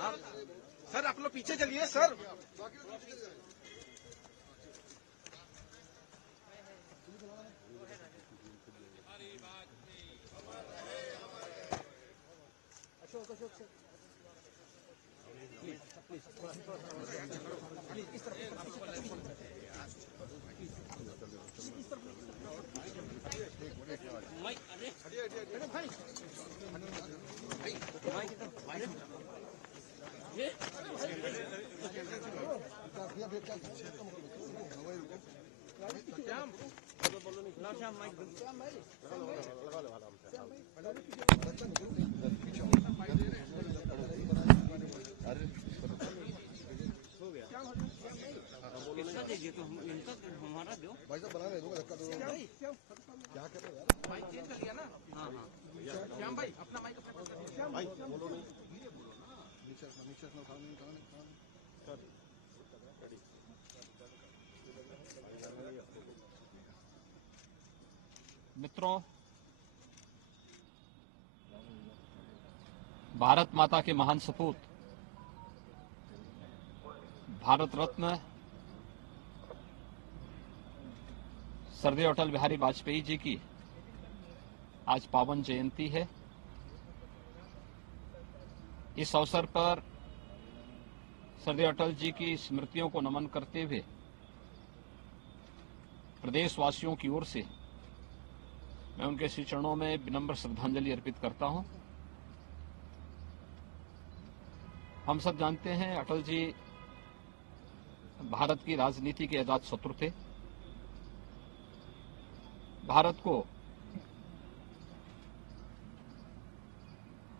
Sir आप लोग पीछे चलिए सर। किसका दीजिए तो इनका हमारा दो भाई साहब बना ले दूंगा धक्का दो क्या कर रहे हो यार माइक चेंज कर लिया ना। हाँ हाँ श्याम भाई अपना माइक अपने पास रखिए। श्याम भाई बोलो नहीं नीचे में उठा नहीं सर मित्रों, भारत माता के महान सपूत भारत रत्न सरदेव अटल बिहारी वाजपेयी जी की आज पावन जयंती है। इस अवसर पर सरदेव अटल जी की स्मृतियों को नमन करते हुए प्रदेशवासियों की ओर से मैं उनके श्री चरणों में विनम्र श्रद्धांजलि अर्पित करता हूं। हम सब जानते हैं अटल जी भारत की राजनीति के अजात शत्रु थे। भारत को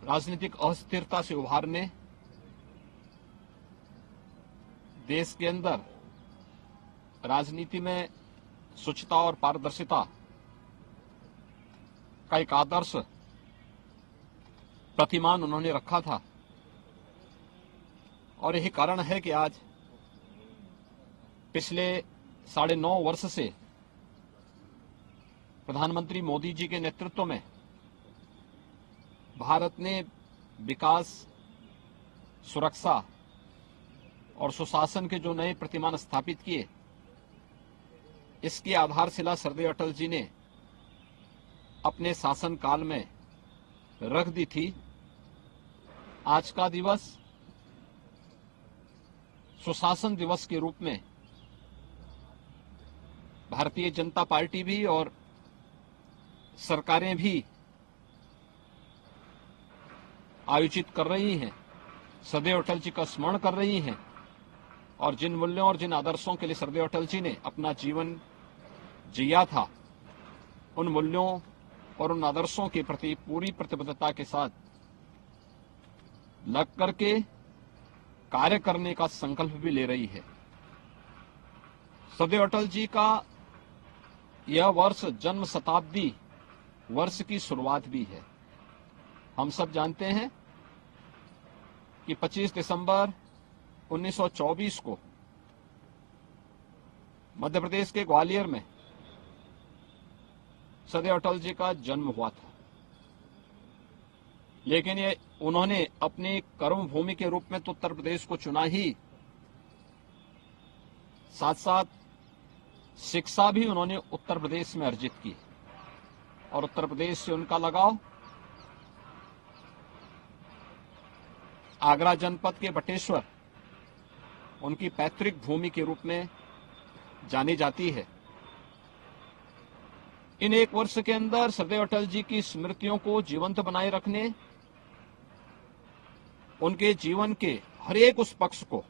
राजनीतिक अस्थिरता से उभारने, देश के अंदर राजनीति में शुचिता और पारदर्शिता का एक आदर्श प्रतिमान उन्होंने रखा था और यही कारण है कि आज पिछले 9.5 वर्ष से प्रधानमंत्री मोदी जी के नेतृत्व में भारत ने विकास, सुरक्षा और सुशासन के जो नए प्रतिमान स्थापित किए, इसकी आधारशिला सरदेव अटल जी ने अपने शासन काल में रख दी थी। आज का दिवस सुशासन दिवस के रूप में भारतीय जनता पार्टी भी और सरकारें भी आयोजित कर रही हैं, सरदेव अटल जी का स्मरण कर रही हैं और जिन मूल्यों और जिन आदर्शों के लिए सरदेव अटल जी ने अपना जीवन जिया था, उन मूल्यों और उन आदर्शों के प्रति पूरी प्रतिबद्धता के साथ लग करके कार्य करने का संकल्प भी ले रही है। सरदेव अटल जी का यह वर्ष जन्म शताब्दी वर्ष की शुरुआत भी है। हम सब जानते हैं कि 25 दिसंबर 1924 को मध्य प्रदेश के ग्वालियर में सरदेव अटल जी का जन्म हुआ था, लेकिन ये उन्होंने अपनी कर्म भूमि के रूप में तो उत्तर प्रदेश को चुना ही, साथ साथ शिक्षा भी उन्होंने उत्तर प्रदेश में अर्जित की और उत्तर प्रदेश से उनका लगाव आगरा जनपद के बटेश्वर उनकी पैतृक भूमि के रूप में जानी जाती है। इन 1 वर्ष के अंदर सरदेव अटल जी की स्मृतियों को जीवंत बनाए रखने, उनके जीवन के हर एक उस पक्ष को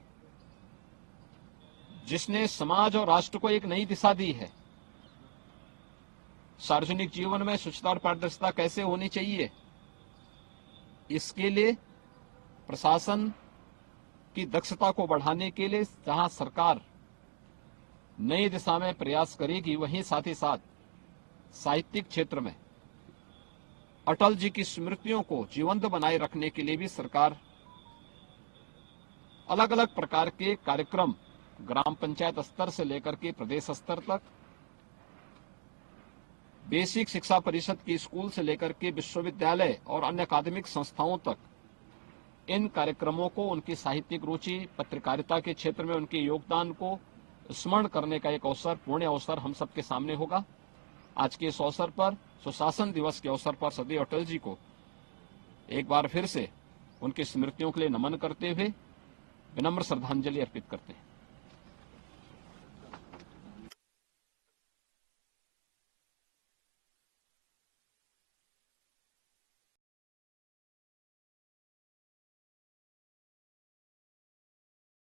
जिसने समाज और राष्ट्र को एक नई दिशा दी है, सार्वजनिक जीवन में स्वच्छता और पारदर्शिता कैसे होनी चाहिए, इसके लिए प्रशासन की दक्षता को बढ़ाने के लिए जहां सरकार नई दिशा में प्रयास करेगी, वहीं साथ ही साथ साहित्यिक क्षेत्र में अटल जी की स्मृतियों को जीवंत बनाए रखने के लिए भी सरकार अलग अलग प्रकार के कार्यक्रम ग्राम पंचायत स्तर से लेकर के प्रदेश स्तर तक, बेसिक शिक्षा परिषद की स्कूल से लेकर के विश्वविद्यालय और अन्य अकादमिक संस्थाओं तक इन कार्यक्रमों को, उनकी साहित्यिक रुचि, पत्रकारिता के क्षेत्र में उनके योगदान को स्मरण करने का एक अवसर, पुण्य अवसर हम सबके सामने होगा। आज के इस अवसर पर, सुशासन दिवस के अवसर पर सदैव अटल जी को एक बार फिर से उनकी स्मृतियों के लिए नमन करते हुए विनम्र श्रद्धांजलि अर्पित करते हैं।